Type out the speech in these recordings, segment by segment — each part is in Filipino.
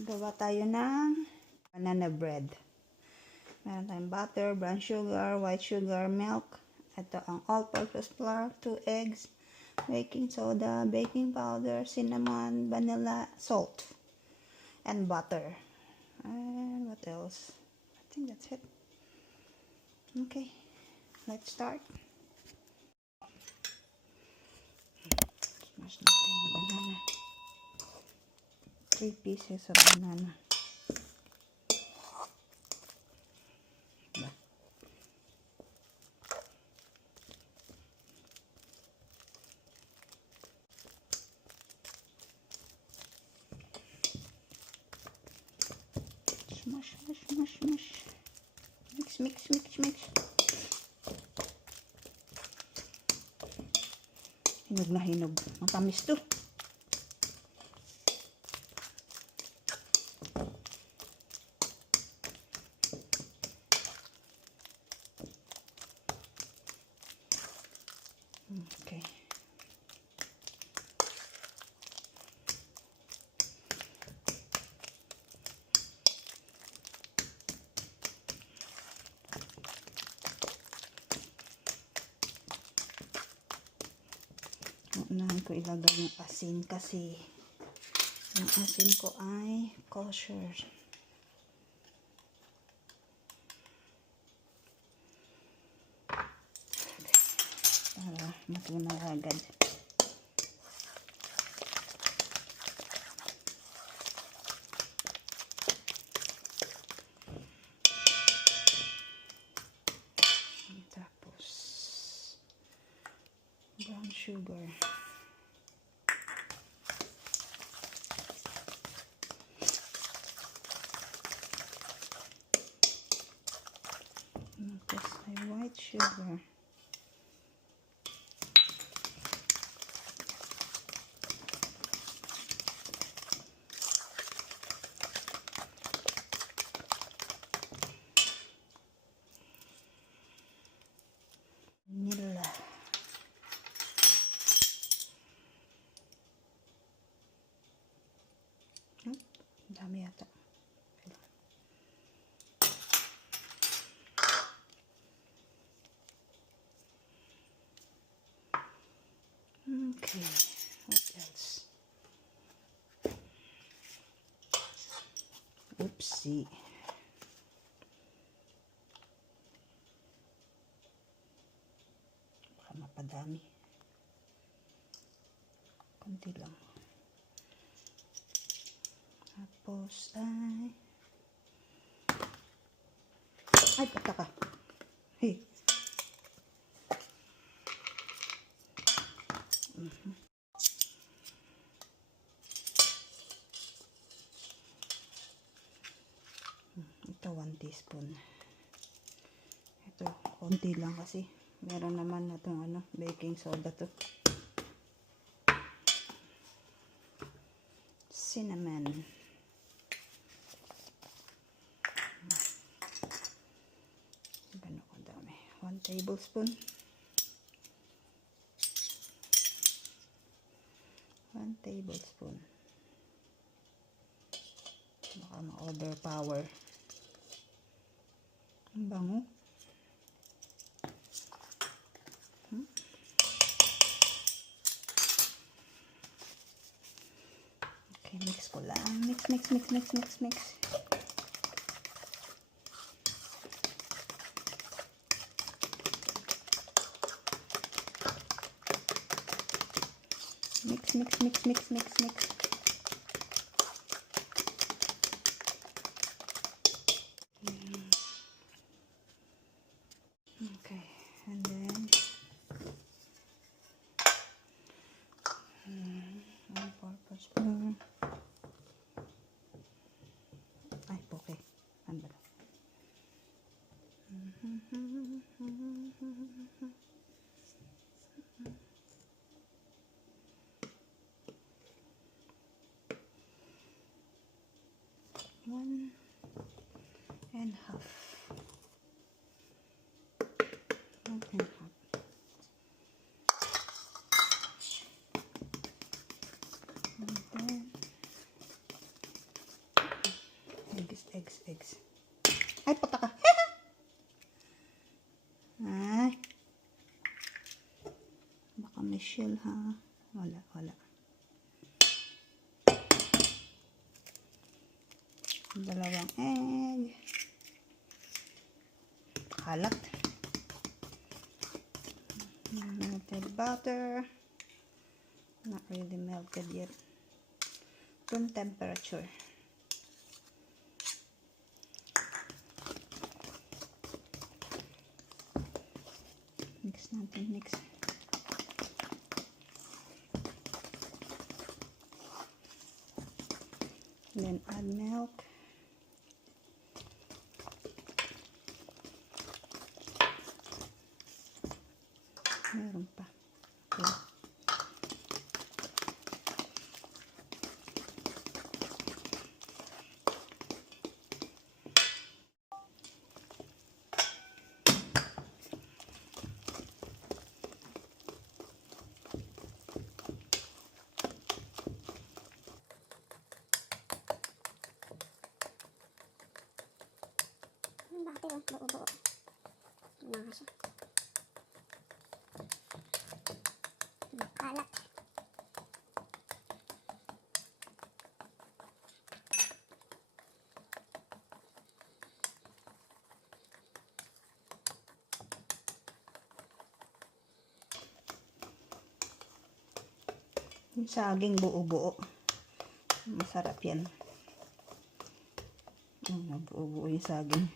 Gawa tayo ng banana bread. Meron tayong butter, brown sugar, white sugar, milk. Ito ang all-purpose flour, 2 eggs, baking soda, baking powder, cinnamon, vanilla, salt, and butter. And what else? I think that's it. Okay, let's start. Smash natin ang banana. 3 pieces of banana. Smash, smash, smash, smash. Mix, mix, mix, mix. Hinog na hinog. Matamis to. Okay. Unahan ko ilagay yung asin kasi yung asin ko ay kosher. Para matunaw agad. Tapos brown sugar. Tapos ay white sugar. Vanilla. Dami yata. Okay, what else? Oopsie. Baka mapadami. Konti lang. Tapos ay pataka. Hey. Ito 1 teaspoon. Ito konti lang kasi meron naman na itong baking soda to. Cinnamon. Gano'n kadami. 1 tablespoon. 1 tablespoon. Baka ma-overpower. Ang bango. Okay, mix ko lang. Mix, mix, mix, mix, mix, mix. Mix, mix, mix, mix, mix, mix. Okay, and then all-purpose flour. Ay, okay. Ano ba? One and half. 1 and half. And then Eggs. Ay, puta ka. Ay. Baka may shell, ha? Wala. Dalawang egg. Kalat. Melted butter. Not really melted yet. Room temperature. Mix natin, mix. Then add milk. Meron pa. Okay. Bakit buo-buo? Mga siya. Makalat. Yung saging buo-buo. Masarap yan. Buo-buo yung saging.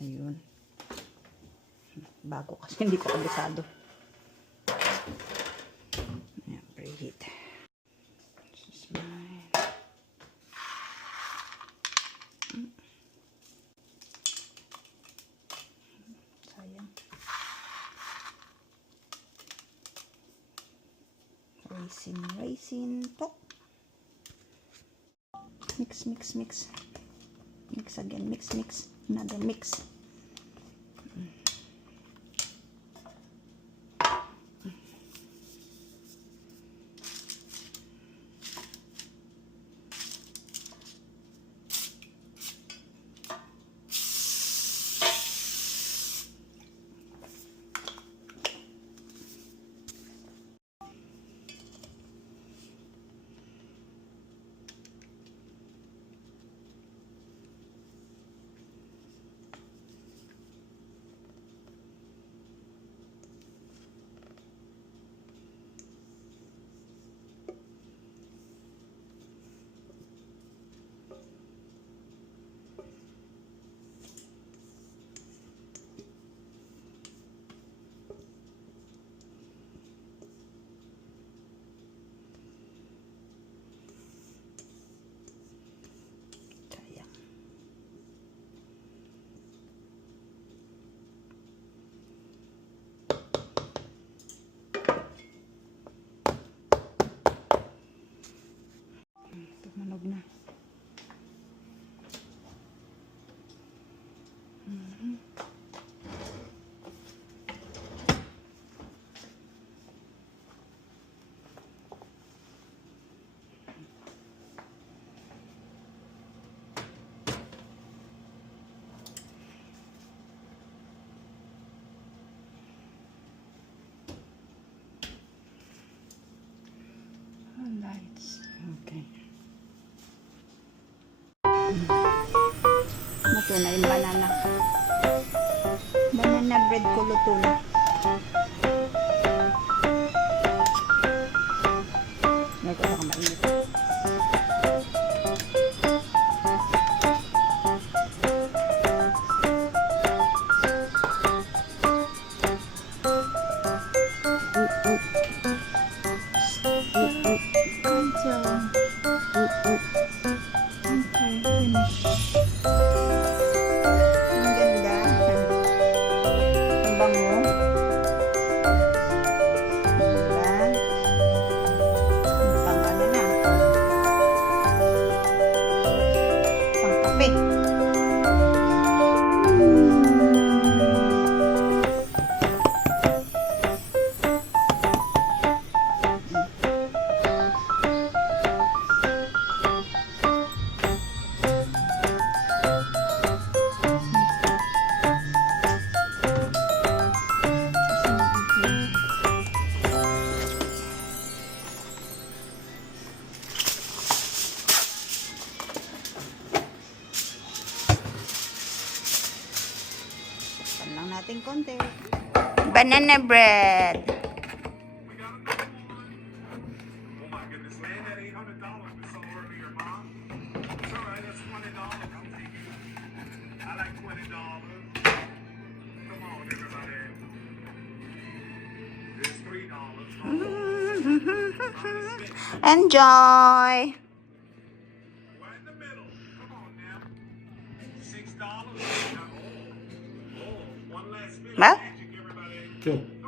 Ayun. Bago kasi hindi ko kabisado. Ayan, preheat. This is mine. Sayang. Raisin. Tok. Mix. Mix again. Mix. Another mix. Tumanog na. Lights. Okay. Luto na yung banana. Banana bread ko luto na. Ito na mainit. Bango. Ayan. Ang pangano na. konting-konti. Banana bread. We got another one. Oh my goodness, land at $800 we saw earlier, Mom. It's all right, that's $20. I'll take it. I like $20. Come on, everybody. There's $3. Enjoy. Right in the middle. Come on now. $6. Oh, one last spin of Huh? magic, everybody. Good.